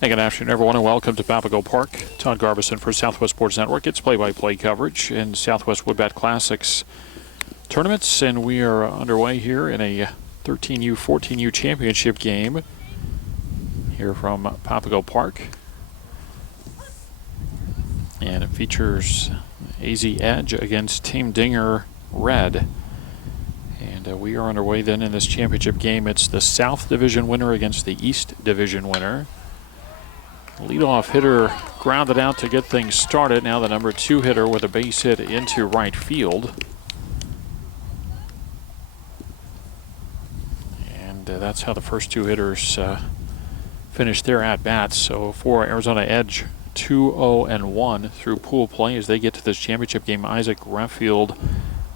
Hey, good afternoon, everyone, and welcome to Papago Park. Todd Garbison for Southwest Sports Network. It's play-by-play coverage in Southwest Woodbat Classics tournaments, and we are underway here in a 13U, 14U championship game here from Papago Park. And it features AZ Edge against Team Dinger Red. And we are underway then in this championship game. It's the South Division winner against the East Division winner. Leadoff hitter grounded out to get things started. Now the number 2 hitter with a base hit into right field. And that's how the first 2 hitters finished their at-bats. So for Arizona Edge, 2-0-1 through pool play as they get to this championship game. Isaac Reffield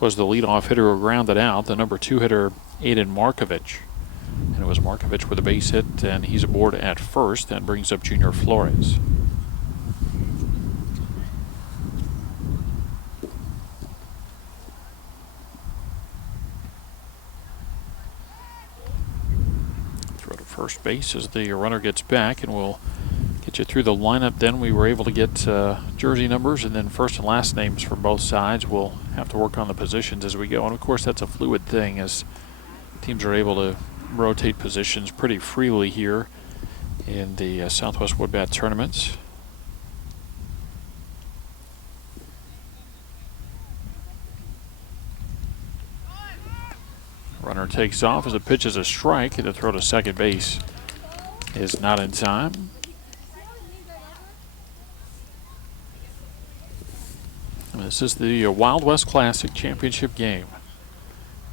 was the leadoff hitter who grounded out. The number 2 hitter, Aiden Markovich. And it was Markovich with a base hit, and he's aboard at first. That brings up Junior Flores. Throw to first base as the runner gets back, and we'll get you through the lineup. Then we were able to get jersey numbers and then first and last names for both sides. We'll have to work on the positions as we go. And of course, that's a fluid thing as teams are able to rotate positions pretty freely here in the Southwest Woodbat tournaments. Runner takes off as the pitch is a strike, and the throw to second base is not in time. And this is the Wild West Classic Championship game.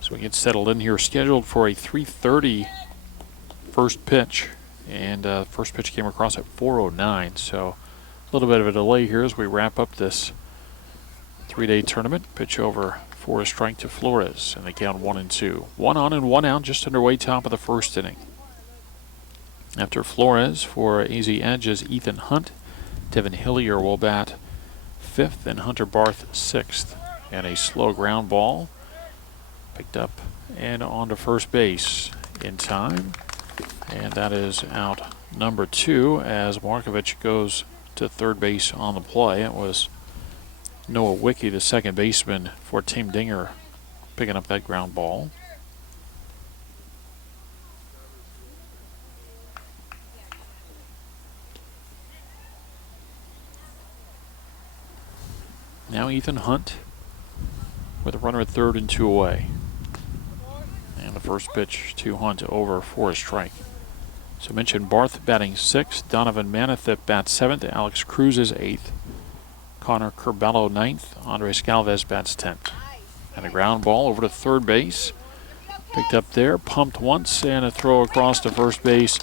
So we get settled in here, scheduled for a 3:30 first pitch, and first pitch came across at 4:09. So a little bit of a delay here as we wrap up this 3-day tournament. Pitch over for a strike to Flores, and they count 1-2. 1 on and 1 out, just underway, top of the first inning. After Flores for AZ Edge is Ethan Hunt. Devin Hillier will bat 5th, and Hunter Barth 6th. And a slow ground ball. Picked up and on to first base in time. And that is out number 2 as Markovich goes to third base on the play. It was Noah Wicke, the second baseman for Team Dinger, picking up that ground ball. Now Ethan Hunt with a runner at third and 2 away. And the first pitch to Hunt over for a strike. So mentioned Barth batting 6th, Donovan Manithip bats 7th, Alex Cruz is 8th, Connor Curbelo 9th, Andres Galvez bats 10th. And a ground ball over to third base. Picked up there, pumped once, and a throw across to first base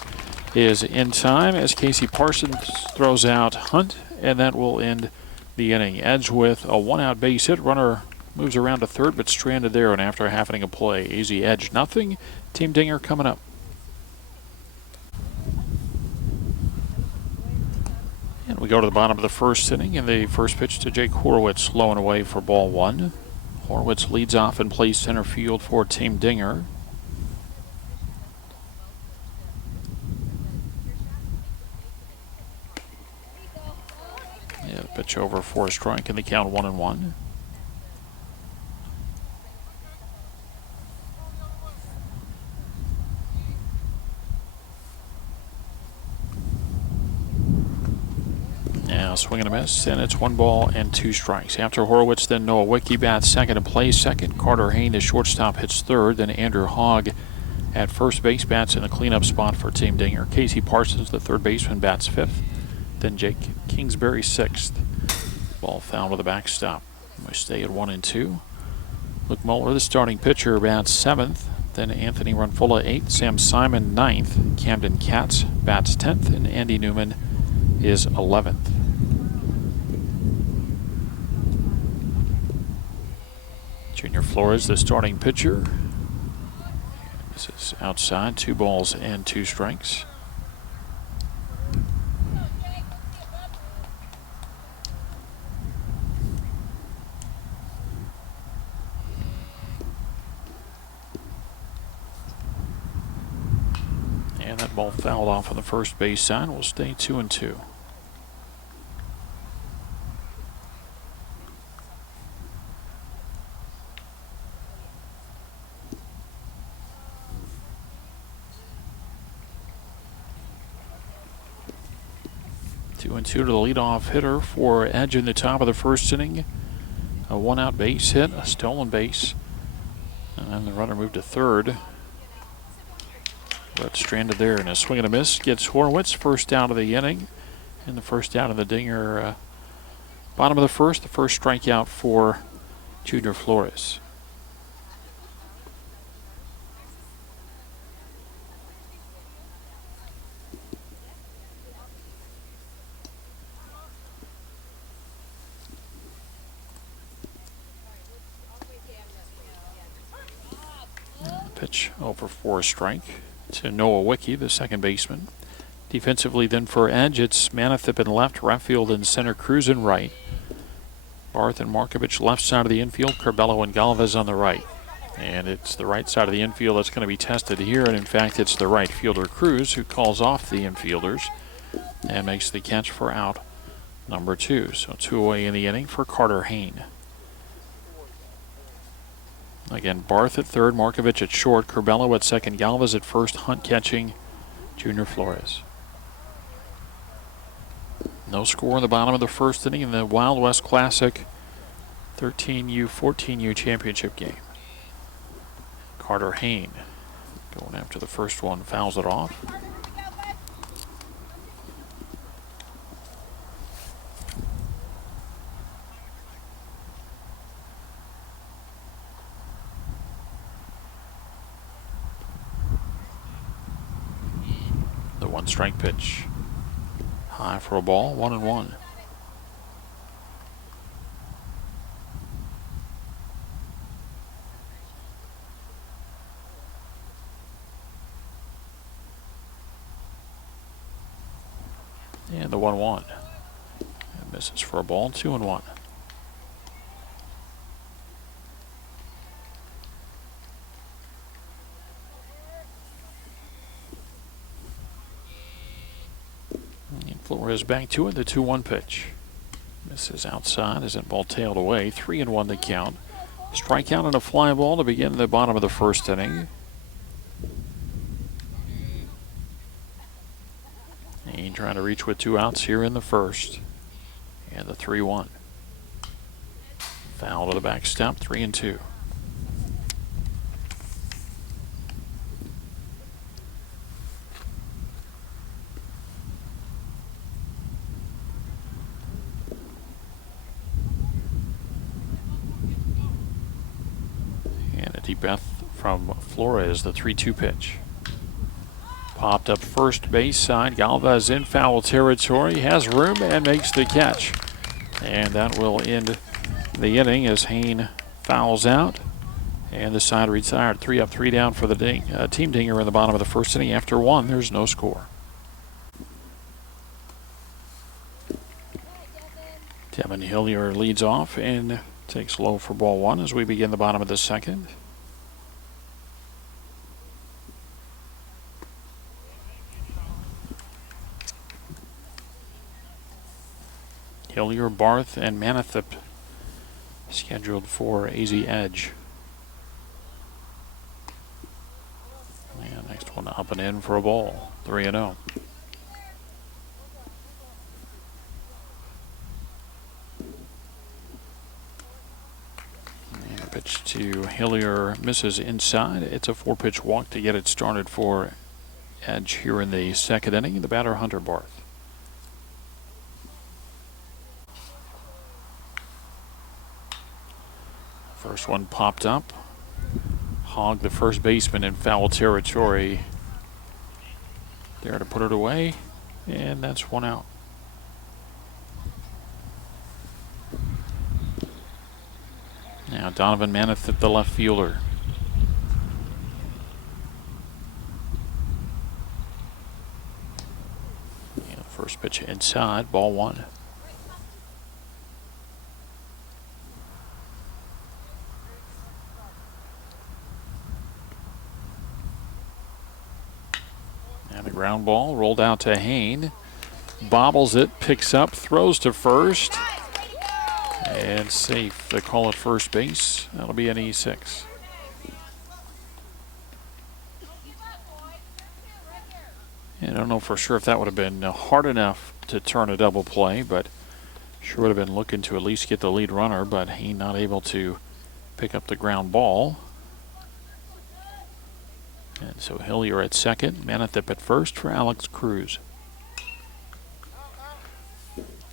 is in time as Casey Parsons throws out Hunt, and that will end the inning. Edge with a 1-out base hit. Runner moves around to third, but stranded there, and after a half inning of play, AZ Edge nothing. Team Dinger coming up. And we go to the bottom of the first inning, and the first pitch to Jake Horowitz, low and away for ball 1. Horowitz leads off and plays center field for Team Dinger. Yeah, pitch over for a strike, and they count 1-1. Now swing and a miss, and it's 1 ball and 2 strikes. After Horowitz, then Noah Wicke bats second and plays second. Carter Hain, the shortstop, hits third. Then Andrew Hogg at first base bats in the cleanup spot for Team Dinger. Casey Parsons, the third baseman, bats 5th. Then Jake Kingsbury 6th. Ball foul to the backstop. We stay at 1-2. Luke Muller, the starting pitcher, bats 7th. Then Anthony Runfola 8th. Sam Simon 9th. Camden Katz bats 10th. And Andy Newman is 11th. Junior Flores, the starting pitcher. This is outside, 2 balls and 2 strikes. And that ball fell. fouled off on the first base side. Will stay 2-2. Two and two to the leadoff hitter for Edge in the top of the first inning. A one-out base hit, a stolen base, and then the runner moved to third. But stranded there, and a swing and a miss gets Horowitz first out of the inning, and the first out of the Dinger. Bottom of the first strikeout for Junior Flores. Pitch over for a strike to Noah Wicke, the second baseman. Defensively then for Edge, it's Manithip in left, field in center, Cruz in right. Barth and Markovich left side of the infield, Curbelo and Galvez on the right. And it's the right side of the infield that's going to be tested here, and in fact it's the right fielder Cruz who calls off the infielders and makes the catch for out number 2. So 2 away in the inning for Carter Hayne. Again, Barth at third, Markovich at short, Curbelo at second, Galvez at first, Hunt catching Junior Flores. No score in the bottom of the first inning in the Wild West Classic 13U, 14U championship game. Carter Hayne going after the first one, fouls it off. The 1-strike pitch. High for a ball, 1-1. And the 1-1. And misses for a ball, 2-1. Flores back to it, the 2-1 pitch. Misses outside as that ball tailed away. 3-1 the count. Strikeout and a fly ball to begin the bottom of the first inning. Hayne trying to reach with 2 outs here in the first. And the 3-1. Foul to the back step, 3-2. Deep breath from Flores, the 3-2 pitch. Popped up first base side. Galvez in foul territory, has room and makes the catch. And that will end the inning as Hayne fouls out. And the side retired. 3 up, 3 down for the team Dinger in the bottom of the first inning. After 1, there's no score. Devin Hillier leads off and takes low for ball 1 as we begin the bottom of the second. Hillier, Barth, and Manithip scheduled for AZ Edge. And next one up and in for a ball, 3-0. And a pitch to Hillier misses inside. It's a 4-pitch walk to get it started for Edge here in the second inning. The batter, Hunter Barth. First one popped up. Hogg, the first baseman, in foul territory. There to put it away, and that's 1 out. Now Donovan Manithip, the left fielder. And first pitch inside, ball 1. Ground ball rolled out to Hain. Bobbles it, picks up, throws to first. And safe. They call it first base. That'll be an E6. I don't know for sure if that would have been hard enough to turn a double play, but sure would have been looking to at least get the lead runner, but he not able to pick up the ground ball. And so Hillier at second, Manithip at first for Alex Cruz.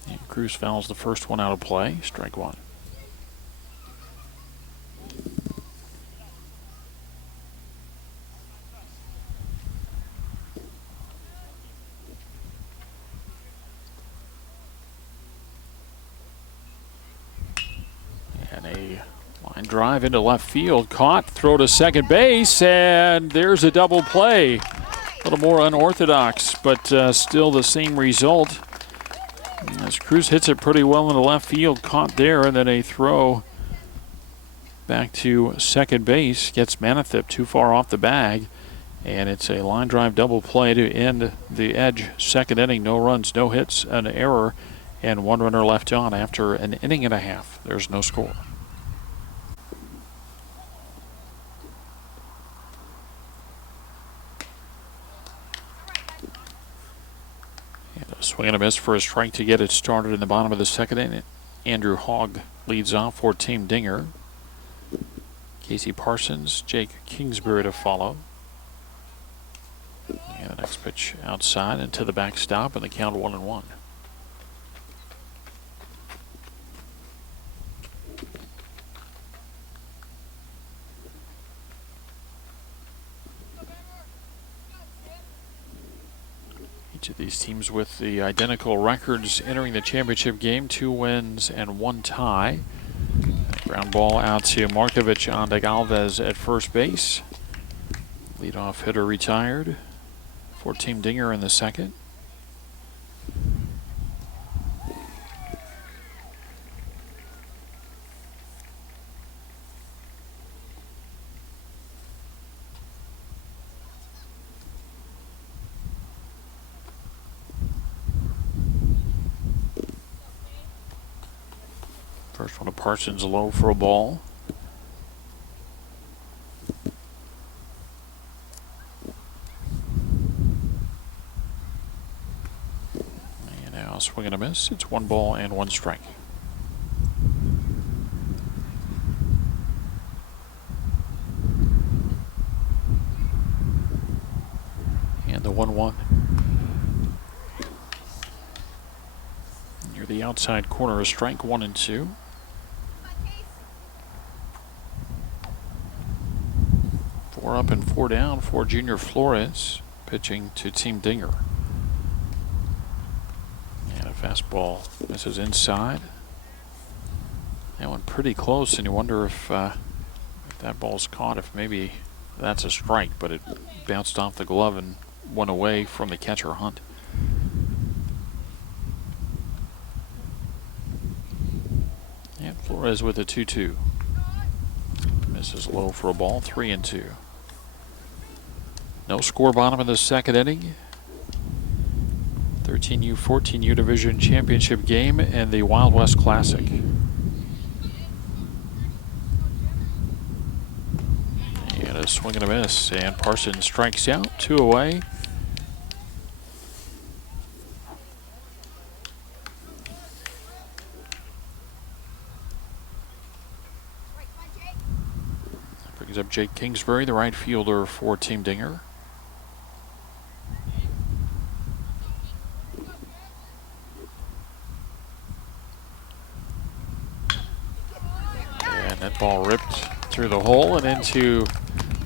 And Cruz fouls the first one out of play, strike one. And a line drive into left field, caught, throw to second base, and there's a double play. A little more unorthodox, but still the same result. As Cruz hits it pretty well into left field, caught there, and then a throw back to second base gets Manithip too far off the bag, and it's a line drive double play to end the Edge second inning. No runs, no hits, an error, and one runner left on after an inning and a half. There's no score. Swing and a miss for a strike to get it started in the bottom of the second inning. Andrew Hogg leads off for Team Dinger. Casey Parsons, Jake Kingsbury to follow. And the next pitch outside and to the backstop, and the count 1-1. Each of these teams with the identical records entering the championship game, 2 wins and 1 tie. Ground ball out to Markovich on to Galvez at first base. Leadoff hitter retired for Team Dinger in the second. First one to Parsons, low for a ball. And now swing and a miss. It's 1 ball and 1 strike. And the 1-1. Near the outside corner, a strike, 1 and 2. Four up and 4 down for Junior Flores, pitching to Team Dinger. And a fastball misses inside. That one pretty close, and you wonder if that ball's caught, if maybe that's a strike, but it bounced off the glove and went away from the catcher, Hunt. And Flores with a 2-2. Misses low for a ball, 3 and 2. No score, bottom of the second inning. 13U, 14U Division Championship game and the Wild West Classic. And a swing and a miss, and Parsons strikes out, 2 away. Brings up Jake Kingsbury, the right fielder for Team Dinger. And that ball ripped through the hole and into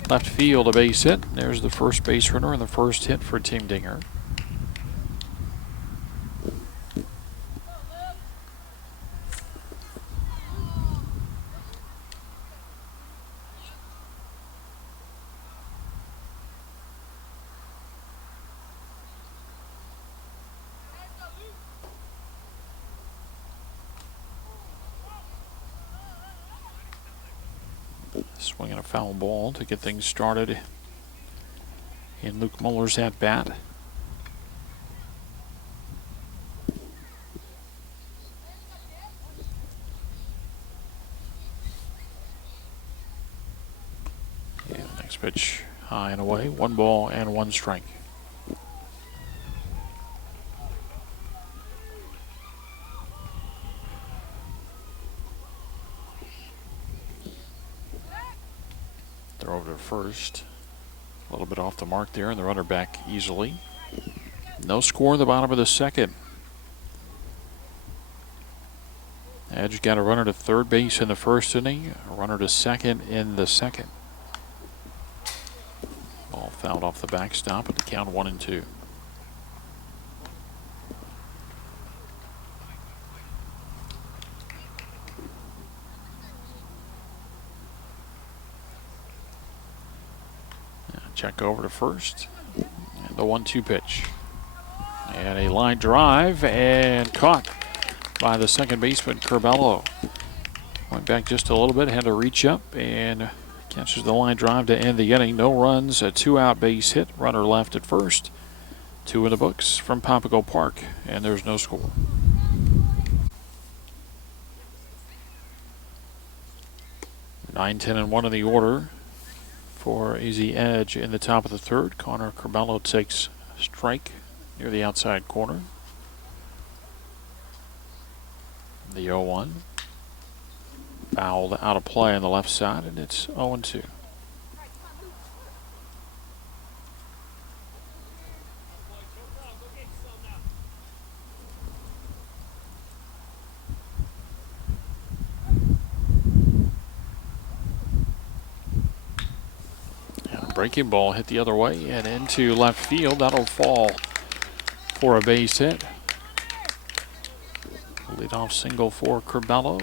left field, a base hit. There's the first base runner and the first hit for Team Dinger. Swinging a foul ball to get things started in Luke Muller's at bat. Next pitch high and away. 1 ball and 1 strike. They're over to first. A little bit off the mark there, and the runner back easily. No score in the bottom of the second. Edge got a runner to third base in the first inning, a runner to second in the second. Ball fouled off the backstop at the count 1-2. Check over to first. And the 1-2 pitch. And a line drive and caught by the second baseman, Curbelo. Went back just a little bit, had to reach up and catches the line drive to end the inning. No runs, a 2-out base hit. Runner left at first. 2 in the books from Papago Park, and there's no score. Nine, 10, and 1 in the order for AZ Edge in the top of the third. Connor Curbelo takes strike near the outside corner. The 0-1. Fouled out of play on the left side, and it's 0-2. And a breaking ball hit the other way and into left field. That'll fall for a base hit. Leadoff single for Curbelo.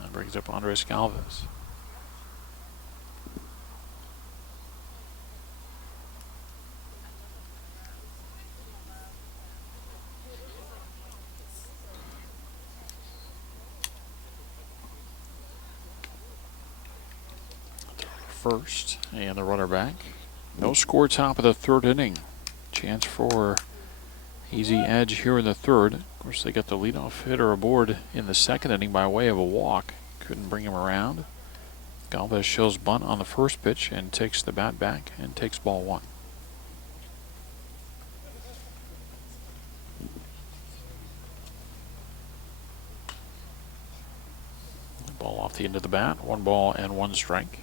That brings up Andres Galvez. First, and the runner back. No score, top of the third inning. Chance for AZ Edge here in the third. Of course, they got the leadoff hitter aboard in the second inning by way of a walk. Couldn't bring him around. Galvez shows bunt on the first pitch and takes the bat back and takes ball 1. Ball off the end of the bat. 1 ball and 1 strike.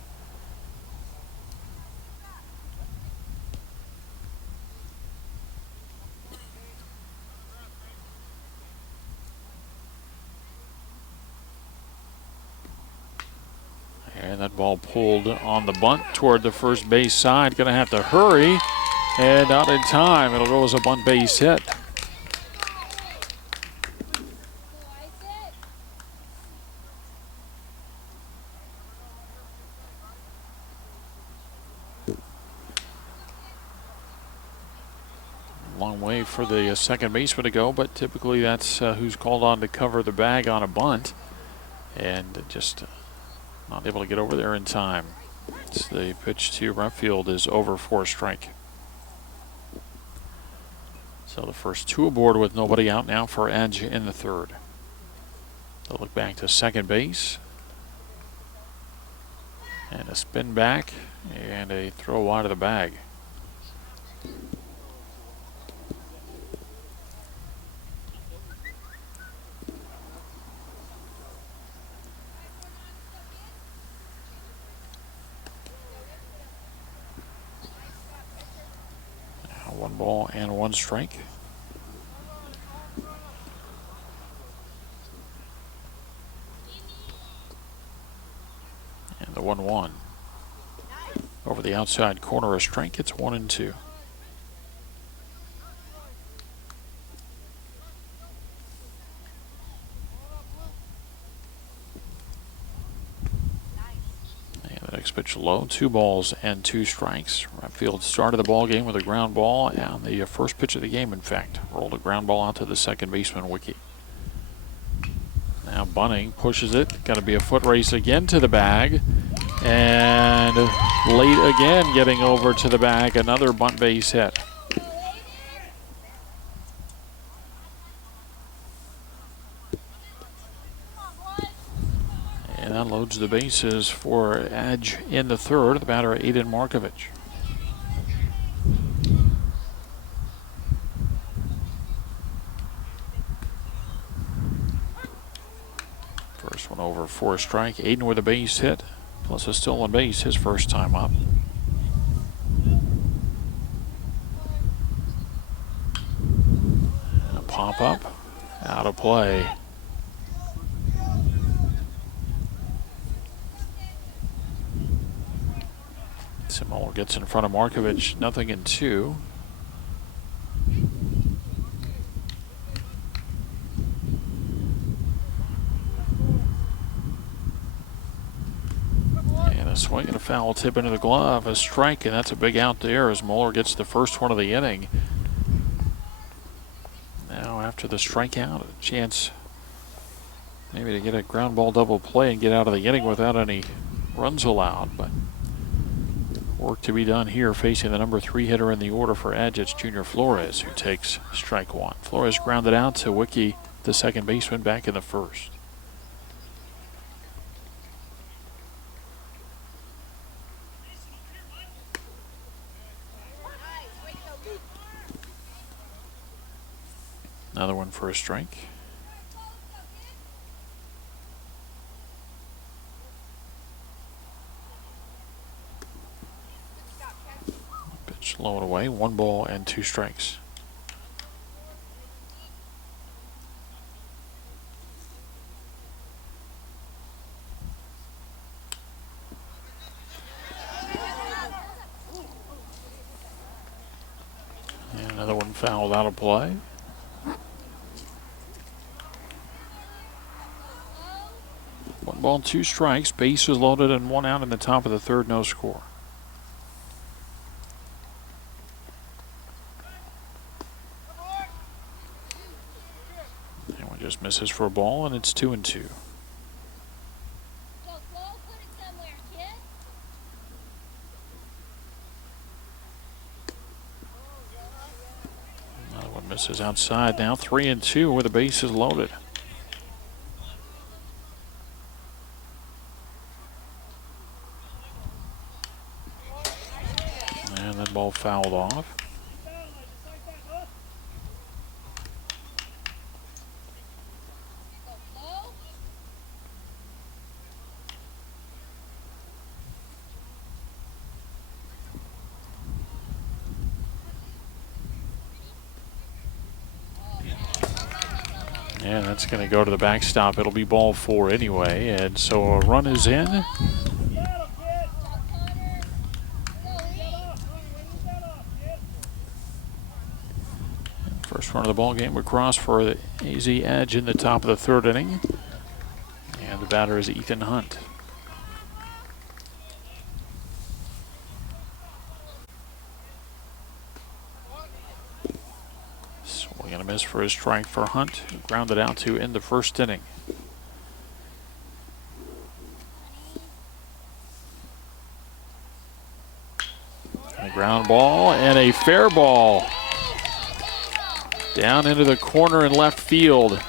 And that ball pulled on the bunt toward the first base side. Going to have to hurry, and not in time. It'll go as a bunt base hit. Long way for the second baseman to go, but typically that's who's called on to cover the bag on a bunt. And just not able to get over there in time. It's the pitch to right field is over for a strike. So the first 2 aboard with nobody out now for Edge in the third. They'll look back to second base. And a spin back and a throw wide of the bag. Now 1 ball and 1 strike. And the 1-1. Over the outside corner, a strike. It's 1-2. And the next pitch low. 2 balls and 2 strikes. Right field started the ball game with a ground ball on the first pitch of the game, in fact. Rolled a ground ball out to the second baseman, Wiki. Now Bunning pushes it. Got to be a foot race again to the bag. And late again getting over to the bag. Another bunt base hit. loads the bases for Edge in the third. The batter, Aiden Markovich. First one over for a strike. Aiden with a base hit, plus a stolen base his first time up. And a pop up, out of play. Simola gets in front of Markovich, 0-2. And a swing and a foul tip into the glove, a strike, and that's a big out there as Moeller gets the first one of the inning. Now after the strikeout, a chance maybe to get a ground ball double play and get out of the inning without any runs allowed, but work to be done here facing the number 3 hitter in the order for Edge. It's Junior Flores who takes strike one. Flores grounded out to Wiki, the second baseman, back in the first. Another one for a strike. Pitch low and away, 1 ball and 2 strikes. And another one fouled out of play. One ball, 2 strikes, bases loaded and 1 out in the top of the third, no score. And one just misses for a ball, and it's 2-2. Another one misses outside now, 3-2 with the bases loaded. And that ball fouled off. And that's going to go to the backstop. It'll be ball 4 anyway. And so a run is in. First run of the ball game across for the AZ Edge in the top of the third inning. And the batter is Ethan Hunt. Swing and a miss for a strike for Hunt. Grounded out to in the first inning. A ground ball and a fair ball. Down into the corner in left field.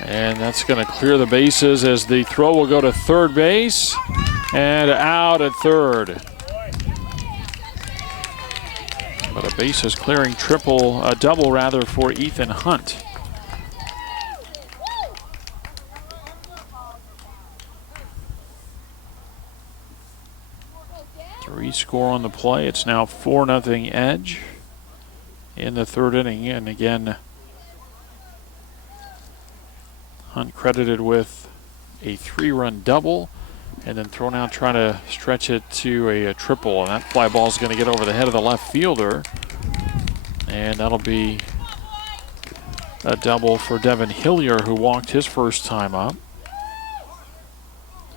And that's going to clear the bases as the throw will go to third base and out at third. But a bases clearing double rather for Ethan Hunt. Three score on the play. It's now 4-0 Edge in the third inning. And again, Hunt credited with a 3-run double and then thrown out trying to stretch it to a triple. And that fly ball is going to get over the head of the left fielder. And that'll be a double for Devin Hillier, who walked his first time up.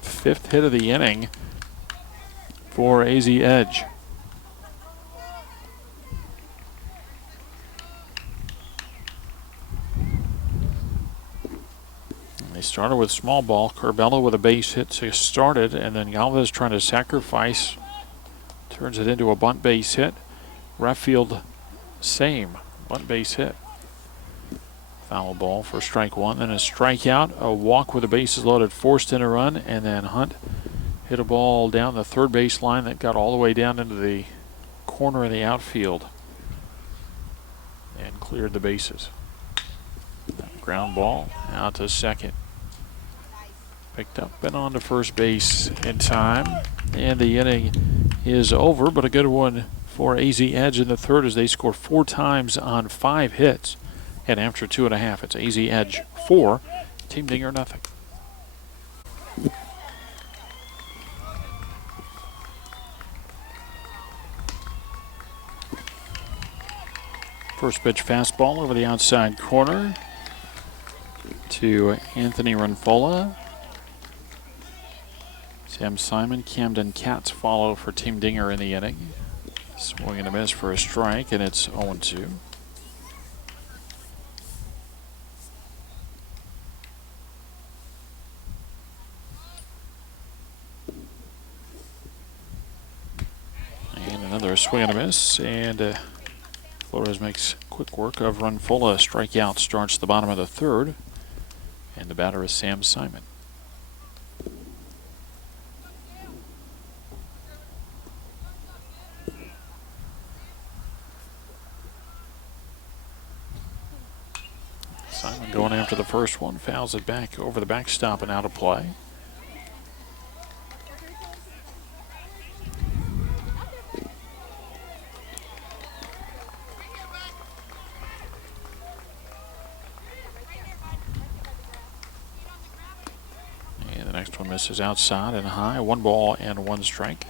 5th hit of the inning for AZ Edge. They started with small ball. Curbelo with a base hit to start it, and then Galvez trying to sacrifice. Turns it into a bunt base hit. Left field, same bunt base hit. Foul ball for strike one, then a strikeout, a walk with the bases loaded, forced in a run, and then Hunt hit a ball down the third base line that got all the way down into the corner of the outfield and cleared the bases. Ground ball out to second. Picked up and on to first base in time, and the inning is over, but a good one for AZ Edge in the third as they score 4 times on 5 hits. And after 2.5, it's AZ Edge 4, Team Dinger nothing. First pitch fastball over the outside corner to Anthony Renfola. Sam Simon, Camden Katz follow for Team Dinger in the inning. Swing and a miss for a strike, and it's 0-2. And another swing and a miss, and Flores makes quick work of Renfola. Strikeout starts the bottom of the third, and the batter is Sam Simon. Simon going after the first one, fouls it back over the backstop and out of play. And the next one misses outside and high. 1 ball and 1 strike.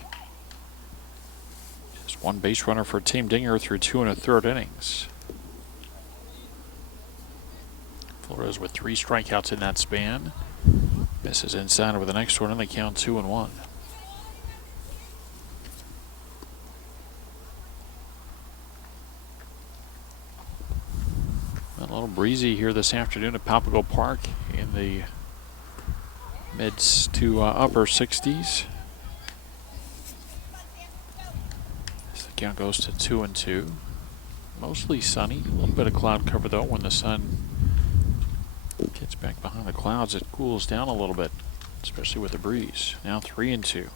Just 1 base runner for Team Dinger through 2 1/3 innings. Flores with 3 strikeouts in that span. Misses inside over the next one, and they count 2-1. A little breezy here this afternoon at Palpago Park in the mid to upper 60s. As the count goes to 2-2. Mostly sunny, a little bit of cloud cover though. When the sun gets back behind the clouds, it cools down a little bit, especially with the breeze. Now 3-2.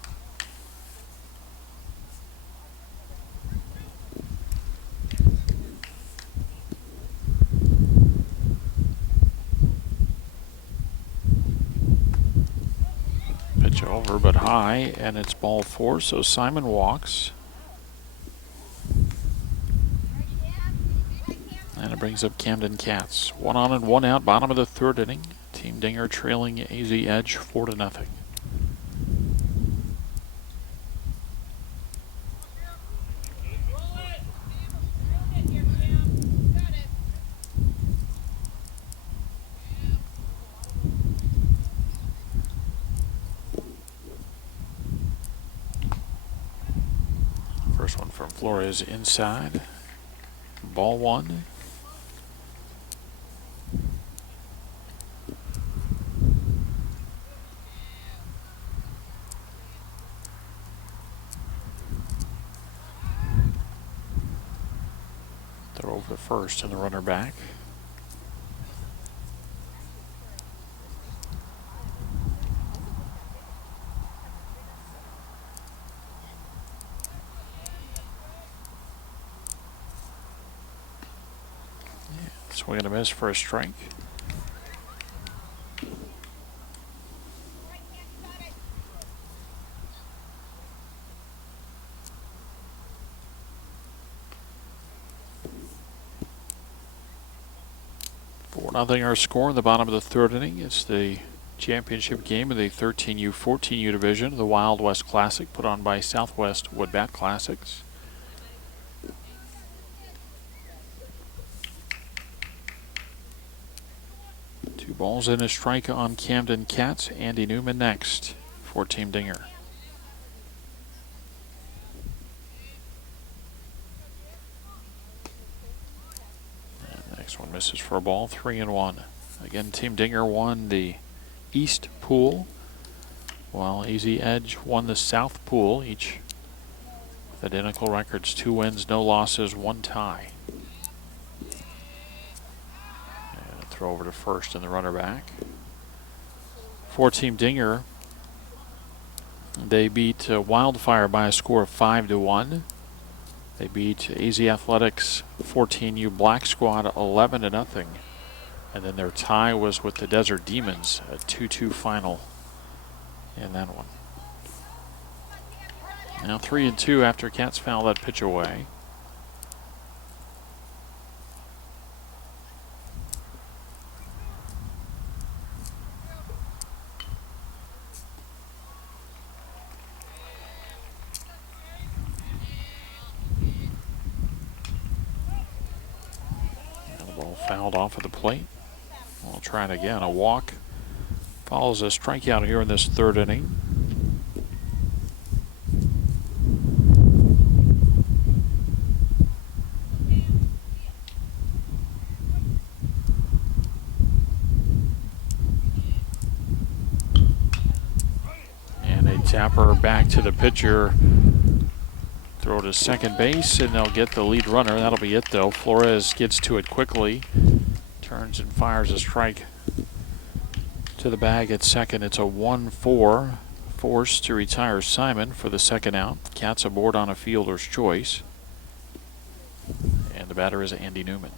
Pitch over but high, and it's ball 4, so Simon walks. And it brings up Camden Katz. 1 on and 1 out, bottom of the 3rd inning. Team Dinger trailing AZ Edge 4-0. First one from Flores inside. Ball 1. Throw over first and the runner back. Swing and a miss for a strike. Nothing our score in the bottom of the 3rd inning. It's the championship game of the 13U, 14U division, the Wild West Classic, put on by Southwest Wood Bat Classics. Two balls and a strike on Camden Katz. Andy Newman next for Team Dinger. Next one misses for a ball, 3-1. Again, Team Dinger won the East Pool, while AZ Edge won the South Pool, each with identical records: 2 wins, no losses, 1 tie. And throw over to first and the runner back. For Team Dinger, they beat Wildfire by a score of 5-1. They beat AZ Athletics 14U Black Squad 11-0. And then their tie was with the Desert Demons, a 2-2 final in that one. Now 3-2 after Cats foul that pitch away. And the ball fouled off at the plate. We'll try it again. A walk follows a strikeout here in this third inning. And a tapper back to the pitcher. Throw to second base, and they'll get the lead runner. That'll be it, though. Flores gets to it quickly. Turns and fires a strike to the bag at second. It's a 1-4, forced to retire Simon for the second out. Cats aboard on a fielder's choice. And the batter is Andy Newman.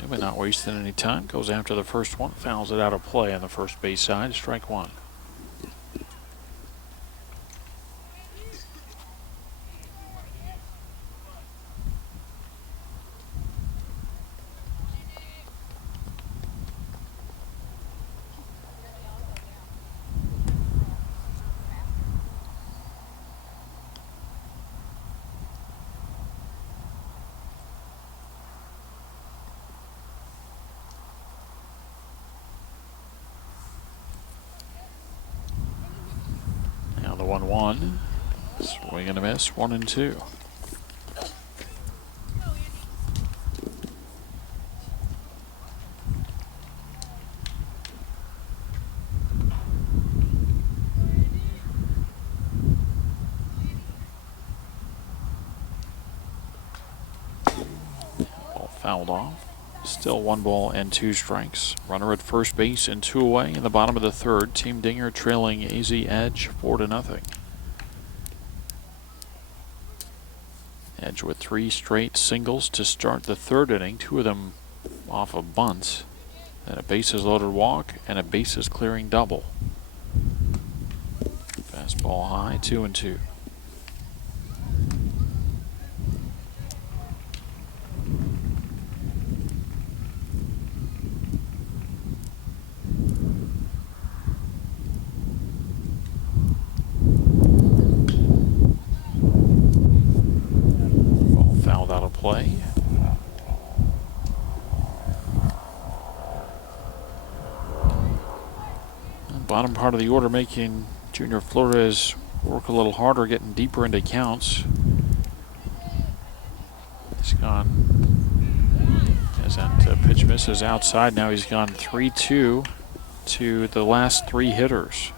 Newman not wasting any time. Goes after the first one. Fouls it out of play on the first base side. Strike one. Now the 1-1. Swing and a miss. 1-2. Ball fouled off. Still 1 ball and 2 strikes. Runner at first base and 2 away in the bottom of the third. Team Dinger trailing AZ Edge 4-0. Edge with 3 straight singles to start the third inning. 2 of them off of bunts. Then a bases loaded walk and a bases clearing double. Fastball high, 2-2. Play. Bottom part of the order making Junior Flores work a little harder, getting deeper into counts. He's gone, as that pitch misses outside, now he's gone 3-2 to the last 3 hitters.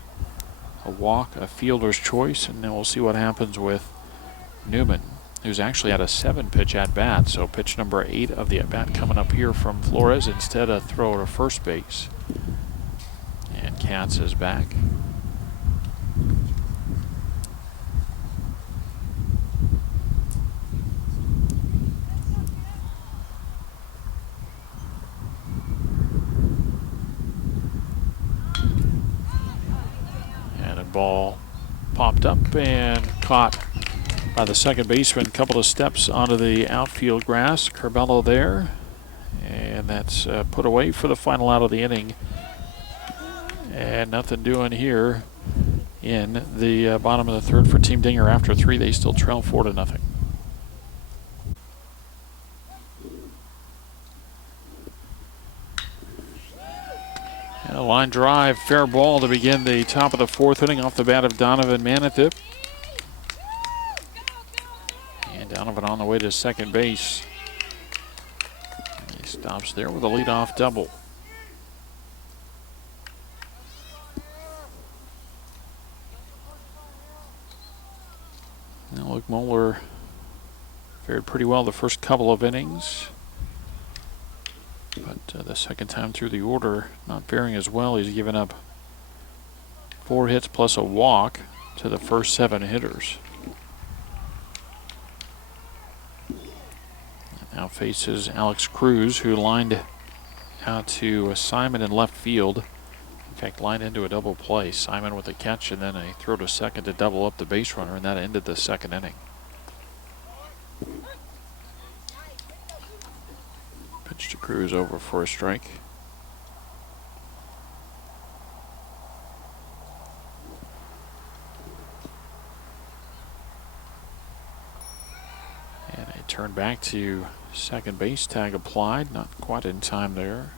A walk, a fielder's choice, and then we'll see what happens with Newman, who's actually had a 7-pitch at-bat. So pitch number 8 of the at-bat coming up here from Flores. Instead, a throw to first base. And Katz is back. And a ball popped up and caught by the second baseman. Couple of steps onto the outfield grass. Curbelo there. And that's put away for the final out of the inning. And nothing doing here in the bottom of the third for Team Dinger. After 3, they still trail 4-0. And a line drive, fair ball to begin the top of the 4th inning off the bat of Donovan Manithip. Donovan on the way to second base. He stops there with a leadoff double. Now Luke Moeller Fared pretty well the first couple of innings. But the second time through the order, not faring as well. He's given up 4 hits plus a walk to the first 7 hitters. Now faces Alex Cruz, who lined out to Simon in left field. In fact, lined into a double play. Simon with a catch and then a throw to second to double up the base runner, and that ended the second inning. Pitch to Cruz over for a strike. And a turn back to second base, tag applied, not quite in time there.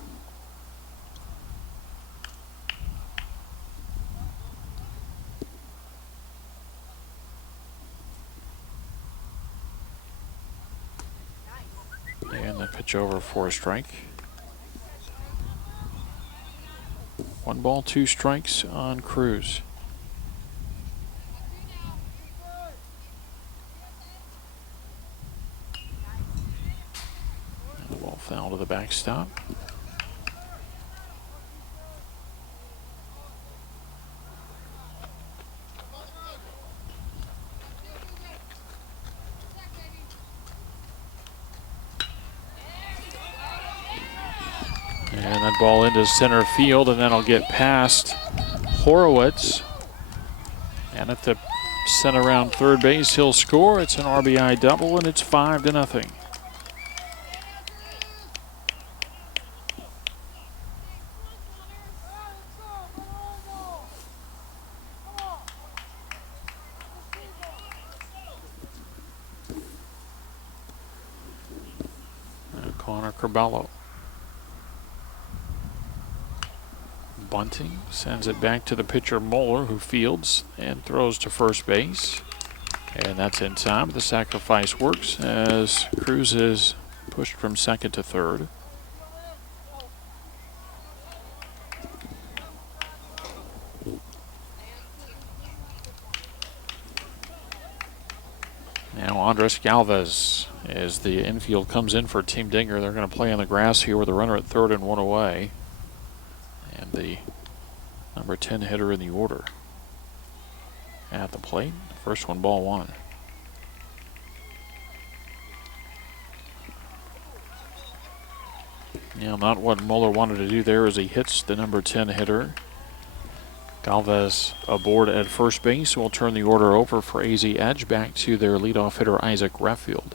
And the pitch over for a strike. 1 ball, 2 strikes on Cruz. And the ball foul to the backstop. And that ball into center field, and then I'll get past Horowitz. And at the center around third base, he'll score. It's an RBI double, and it's 5-0. Connor Corbello. Bunting sends it back to the pitcher Moeller, who fields and throws to first base. And that's in time. The sacrifice works as Cruz is pushed from second to third. Now Andres Galvez, as the infield comes in for Team Dinger. They're going to play on the grass here with a runner at third and 1 away. And the number 10 hitter in the order at the plate. First one, ball 1. Now, not what Mueller wanted to do there as he hits the number 10 hitter. Galvez aboard at first base will turn the order over for AZ Edge back to their leadoff hitter Isaac Raffield.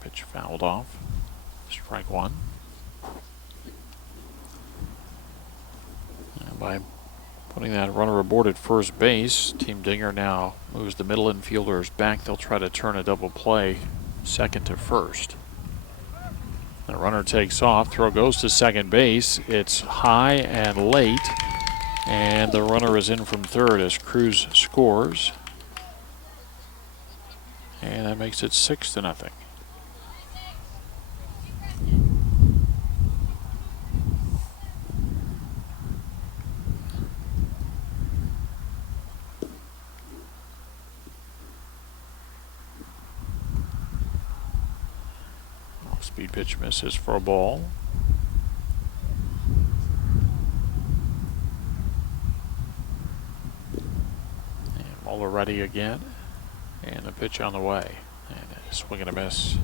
Pitch fouled off. Strike 1. And by putting that runner aboard at first base, Team Dinger now moves the middle infielders back. They'll try to turn a double play second to first. The runner takes off. Throw goes to second base. It's high and late. And the runner is in from third as Cruz scores. And that makes it 6-0. Speed pitch misses for a ball. And Mueller ready again. And the pitch on the way. And a swing and a miss.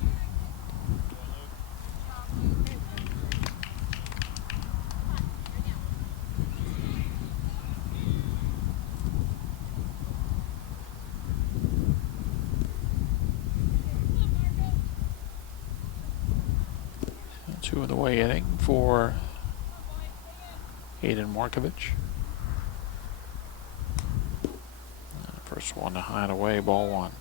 Two in the way inning for Aiden Markovich. First one to hide away, ball 1.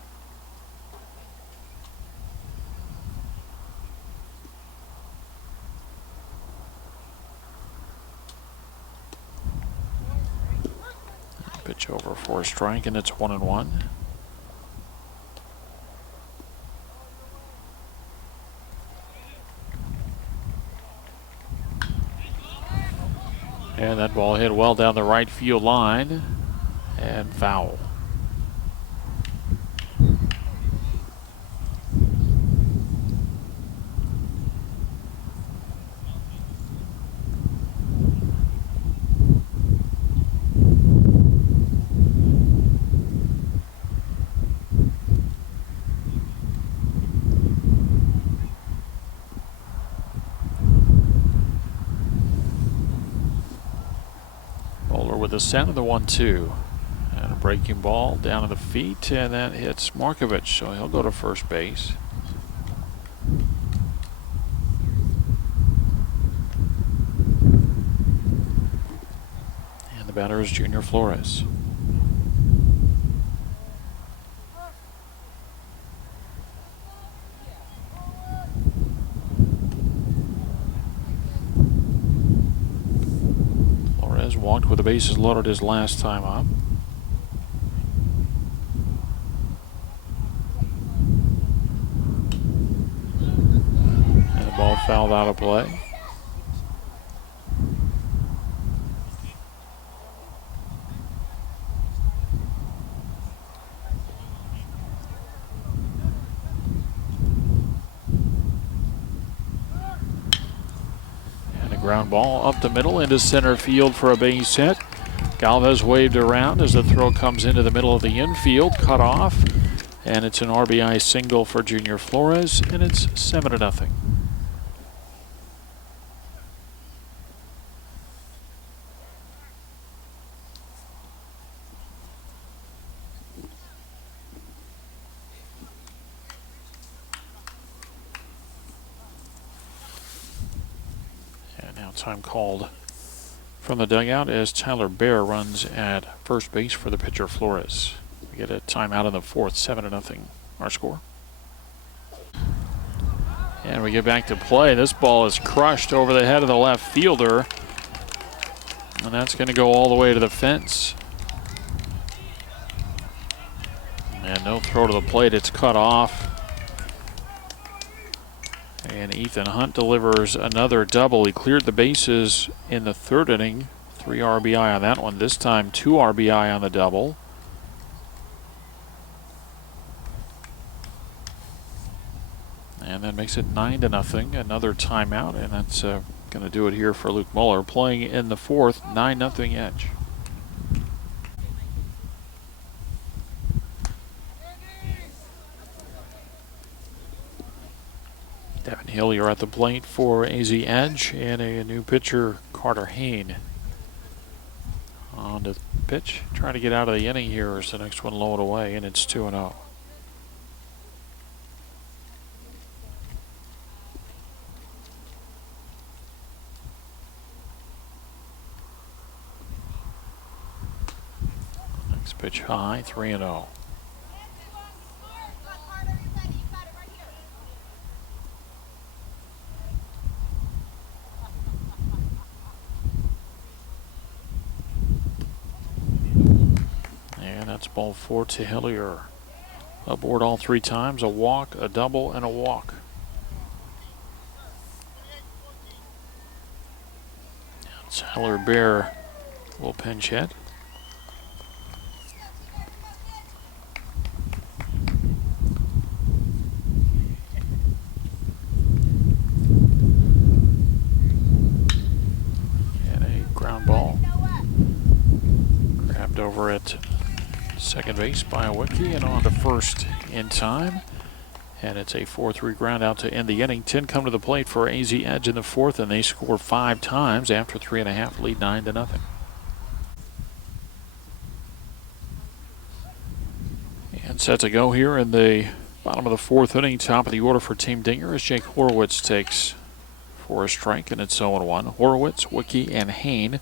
Pitch over for a strike, and it's 1-1. And that ball hit well down the right field line and foul. With the set of the 1-2 and a breaking ball down to the feet, and that hits Markovich, so he'll go to first base. And the batter is Junior Flores. Walked with the bases loaded his last time up. And the ball fouled out of play. Ground ball up the middle into center field for a base hit. Galvez waved around as the throw comes into the middle of the infield, cut off, and it's an RBI single for Junior Flores, and it's 7-0. Time called from the dugout as Tyler Bear runs at first base for the pitcher Flores. We get a timeout in the fourth, 7-0 our score. And we get back to play. This ball is crushed over the head of the left fielder, and that's going to go all the way to the fence. And no throw to the plate, it's cut off. And Ethan Hunt delivers another double. He cleared the bases in the third inning. 3 RBI on that one. This time 2 RBI on the double. And that makes it 9-0. Another timeout, and that's going to do it here for Luke Muller. Playing in the fourth, 9-0 Edge. Devin Hillier at the plate for AZ Edge, and a new pitcher, Carter Hain, on the pitch. Trying to get out of the inning here as the next one lowered away, and it's 2-0. Next pitch high, 3-0. That's ball 4 to Hillier. Aboard all 3 times, a walk, a double, and a walk. It's Tyler Bear will pinch hit. And a ground ball. Grabbed over at second base by Wicki and on to first in time. And it's a 4-3 ground out to end the inning. 10 come to the plate for AZ Edge in the fourth, and they score 5 times after 3.5, lead 9-0. And set to go here in the bottom of the fourth inning. Top of the order for Team Dinger as Jake Horowitz takes for a strike, and it's 0-1. Horowitz, Wicki, and Hain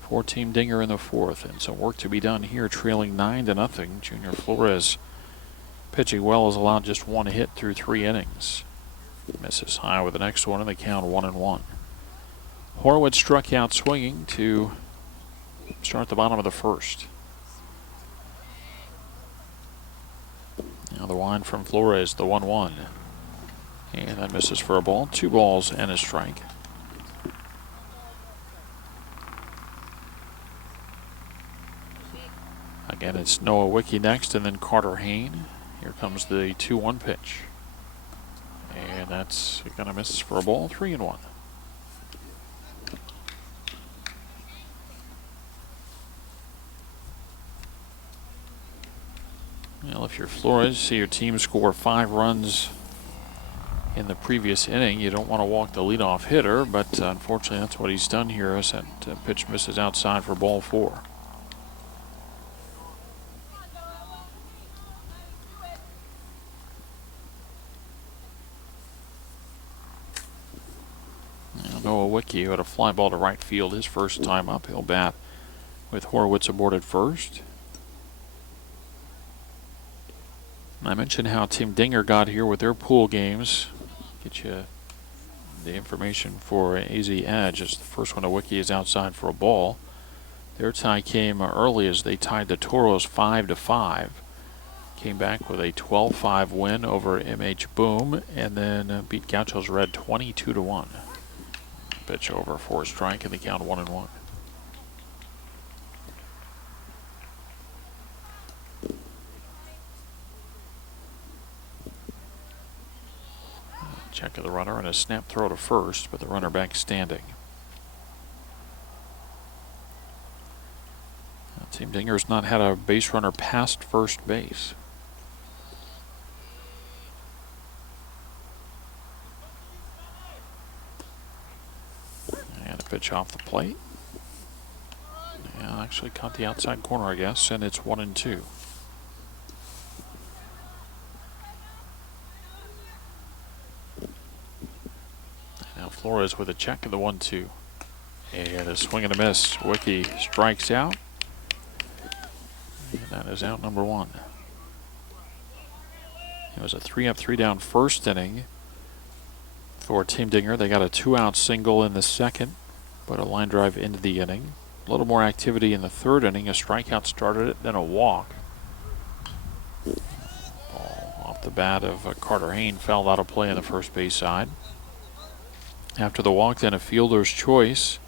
for Team Dinger in the fourth, and some work to be done here, trailing 9-0. Junior Flores pitching well, has allowed just 1 hit through 3 innings. Misses high with the next one, and they count 1-1. Horowitz struck out swinging to start the bottom of the first. Now the wind from Flores, the 1-1. And that misses for a ball. 2 balls and a strike. Again, it's Noah Wicki next, and then Carter Hayne. Here comes the 2-1 pitch. And that's going to miss for a ball, 3-1. Well, if you're Flores, see your team score 5 runs in the previous inning, you don't want to walk the leadoff hitter, but unfortunately that's what he's done here as that pitch misses outside for ball 4. Now, Noah Wicki, who had a fly ball to right field his first time up, he'll bat with Horowitz aboard at first. I mentioned how Team Dinger got here with their pool games. Get you the information for AZ Edge. It's the first one to Wicki is outside for a ball. Their tie came early as they tied the Toros 5-5. Came back with a 12-5 win over MH Boom, and then beat Gauchos Red 22-1. Pitch over for a strike, and the count 1-1. Check of the runner and a snap throw to first, but the runner back standing. Now, Team Dinger's not had a base runner past first base. And a pitch off the plate. Yeah, actually caught the outside corner, I guess, and it's 1-2. Flores with a check of the 1-2. And a swing and a miss. Wicki strikes out. And that is out number 1. It was a 3-up, 3-down first inning for Team Dinger. They got a 2-out single in the second, but a line drive into the inning. A little more activity in the third inning. A strikeout started it, then a walk. Ball off the bat of Carter Hayne fouled out of play on the first base side. After the walk, then a fielder's choice.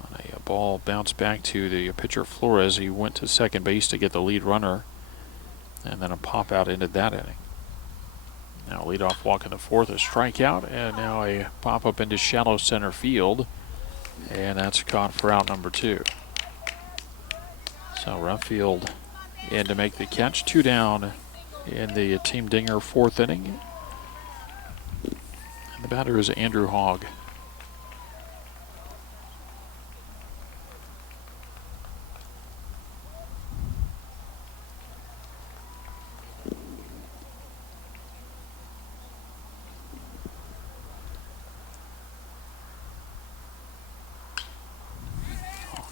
On a ball bounced back to the pitcher Flores. He went to second base to get the lead runner, and then a pop out ended that inning. Now a leadoff walk in the fourth, a strikeout, and now a pop up into shallow center field, and that's caught for out number 2. So Ruffield in to make the catch. 2 down in the Team Dinger fourth inning. The batter is Andrew Hogg.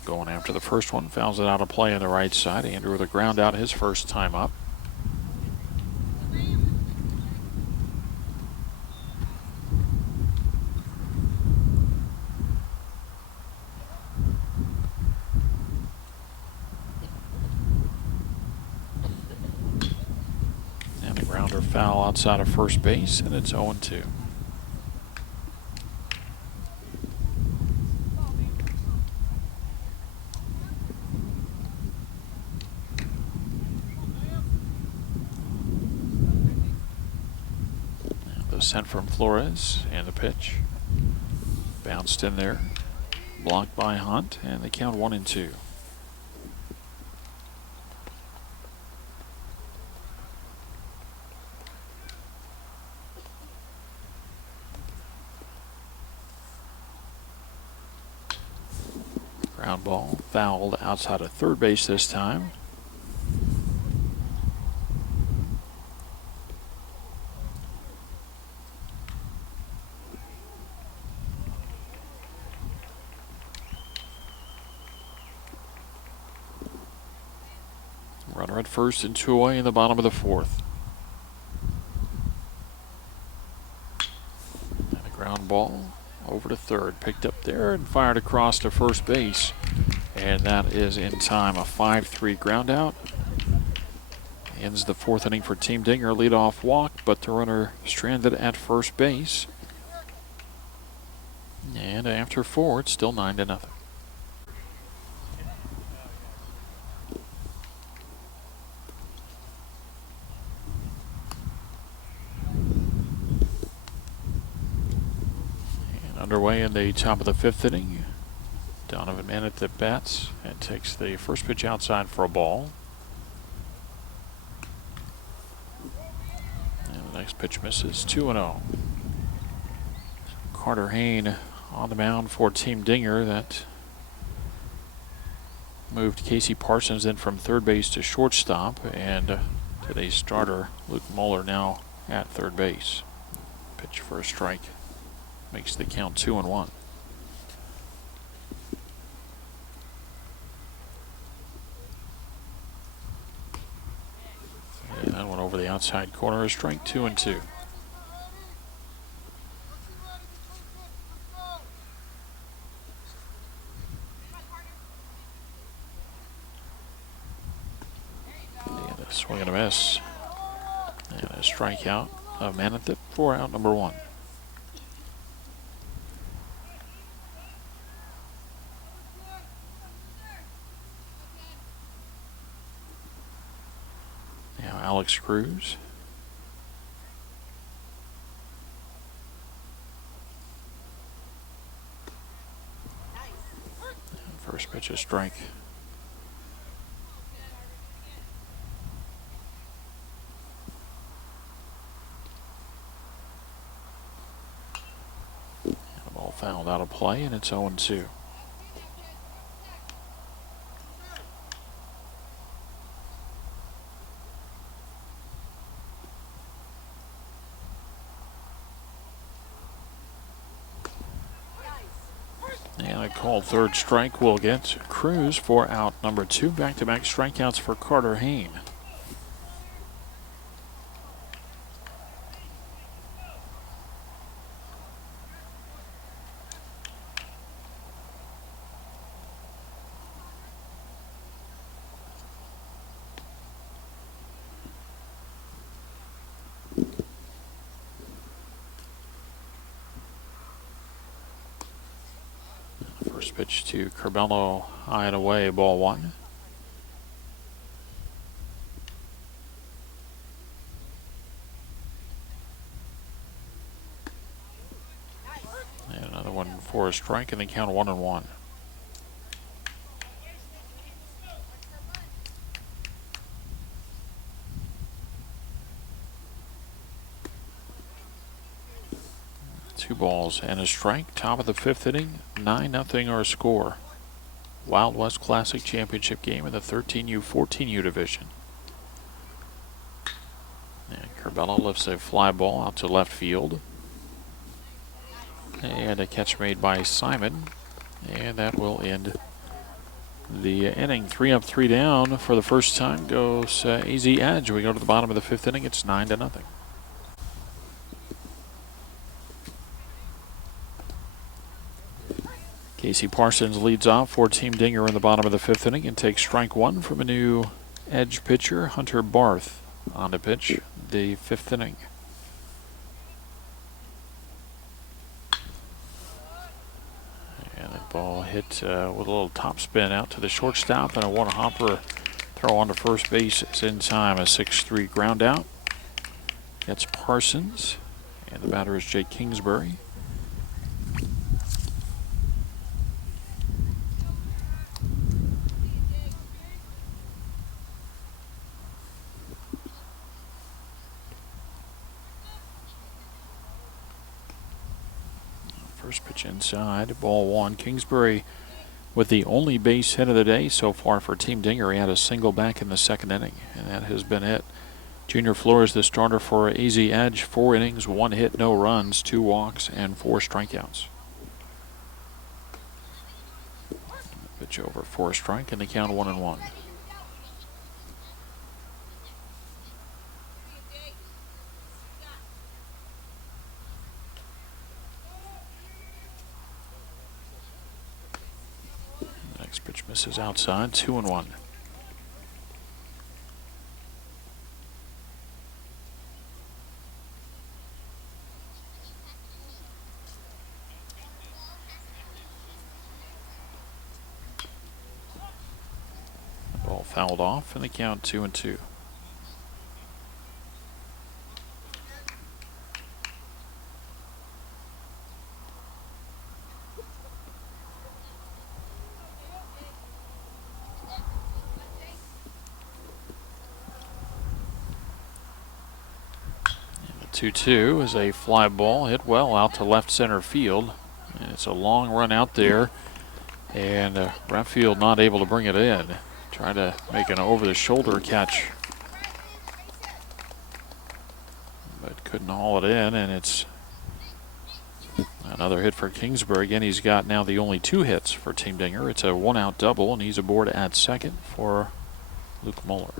Going after the first one, fouls it out of play on the right side. Andrew with a ground out his first time up. Foul outside of first base, and it's 0-2. The sent from Flores, and the pitch bounced in there, blocked by Hunt, and they count 1-2. Ground ball fouled outside of third base this time. Runner at first and 2 away in the bottom of the fourth. And a ground ball over to third, picked up there and fired across to first base, and that is in time. A 5-3 ground out ends the fourth inning for Team Dinger. Leadoff walk, but the runner stranded at first base, and after 4 it's still 9-0. Underway in the top of the 5th inning. Donovan Manett at bats and takes the first pitch outside for a ball. And the next pitch misses, 2-0. Carter Hayne on the mound for Team Dinger. That moved Casey Parsons in from third base to shortstop, and today's starter, Luke Mueller, now at third base. Pitch for a strike makes the count 2-1. And that one over the outside corner, a strike, 2-2. And a swing and a miss. And a strikeout of Manett for out number 1. Now Alex Cruz. First pitch, a strike. And the ball fouled out of play, and it's 0-2. And a called third strike will get Cruz for out number 2. Back-to-back strikeouts for Carter Hayne. First pitch to Curbelo, high and away, ball 1. And another one for a strike, and the count 1-1. Two balls and a strike. Top of the 5th inning. 9-0 our score. Wild West Classic Championship game in the 13U, 14U division. And Curbelo lifts a fly ball out to left field. And a catch made by Simon. And that will end the inning. 3 up, 3 down. For the first time goes AZ Edge. We go to the bottom of the 5th inning. It's 9-0. Casey Parsons leads off for Team Dinger in the bottom of the 5th inning and takes strike 1 from a new Edge pitcher, Hunter Barth, on the pitch, the 5th inning. And the ball hit with a little topspin out to the shortstop, and a one-hopper throw on to first base is in time. A 6-3 ground out. That's Parsons, and the batter is Jake Kingsbury. First pitch inside, ball 1. Kingsbury with the only base hit of the day so far for Team Dinger. He had a single back in the 2nd inning, and that has been it. Junior Flores, the starter for AZ Edge. 4 innings, 1 hit, no runs, 2 walks, and 4 strikeouts. Pitch over for a strike, and the count 1-1. Next pitch misses outside, 2-1. Ball fouled off, and the count 2-2. 2-2 is a fly ball hit well out to left center field. And it's a long run out there. And left field not able to bring it in. Trying to make an over-the-shoulder catch. But couldn't haul it in, and it's another hit for Kingsbury. Again, he's got now the only 2 hits for Team Dinger. It's a 1-out double, and he's aboard at second for Luke Muller.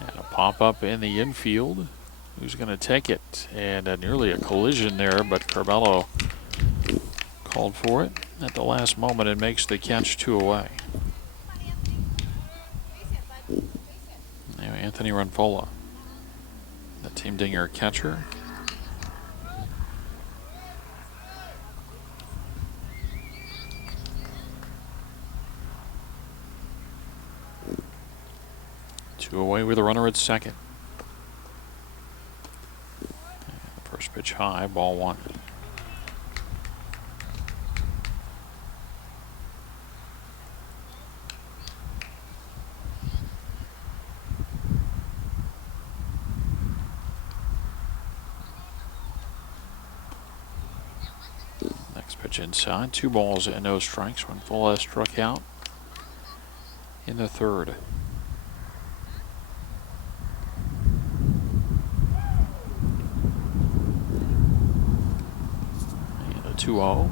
And a pop-up in the infield. Who's going to take it? And nearly a collision there, but Carbello called for it at the last moment and makes the catch 2 away. Now Anthony Runfola, the Team Dinger catcher. Two away with a runner at second. First pitch high, ball 1. Next pitch inside, 2 balls and no strikes when Fulla struck out in the 3rd. And a 2-0.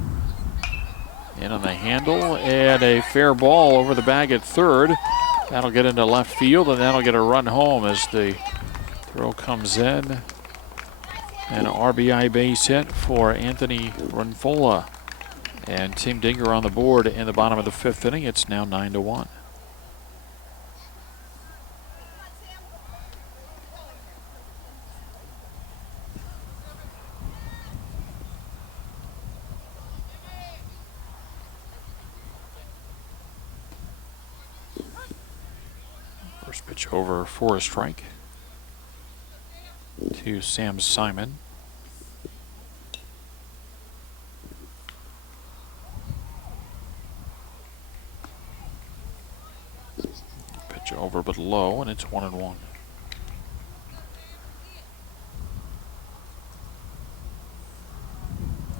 In on the handle, and a fair ball over the bag at 3rd. That'll get into left field, and that'll get a run home as the throw comes in. An RBI base hit for Anthony Runfola. And Team Dinger on the board in the bottom of the 5th inning. It's now 9-1. First pitch over for a strike to Sam Simon. Pitch over but low, and it's 1-1.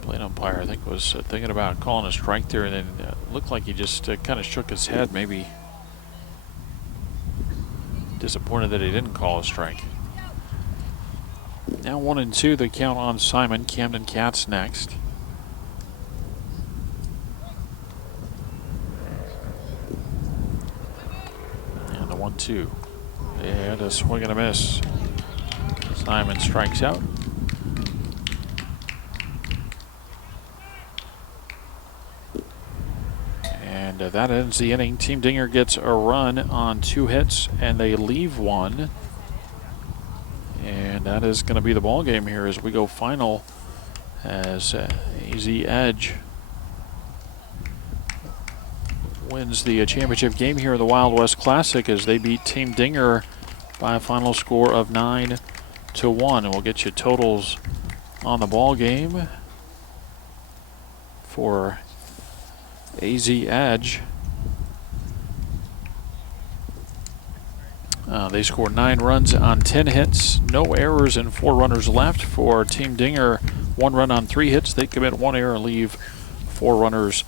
Plate umpire, I think, was thinking about calling a strike there, and then looked like he just kind of shook his head, maybe disappointed that he didn't call a strike. Now 1-2, the count on Simon. Camden Katz next. And the 1-2. And a swing and a miss. Simon strikes out. And that ends the inning. Team Dinger gets a run on 2 hits, and they leave 1. And that is going to be the ball game here as we go final, as AZ Edge wins the championship game here in the Wild West Classic as they beat Team Dinger by a final score of 9-1. And we'll get you totals on the ball game for AZ Edge. They scored 9 runs on 10 hits, no errors, and 4 runners left. For Team Dinger, 1 run on 3 hits. They commit 1 error and leave 4 runners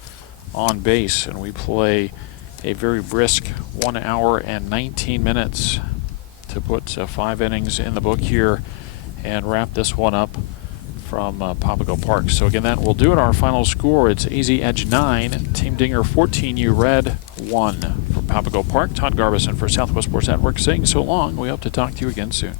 on base. And we play a very brisk 1 hour and 19 minutes to put 5 innings in the book here and wrap this one up from Papago Park. So again, that will do it. Our final score, it's AZ Edge 9, Team Dinger 14, U Red 1. From Papago Park, Todd Garbison for Southwest Sports Network saying so long. We hope to talk to you again soon.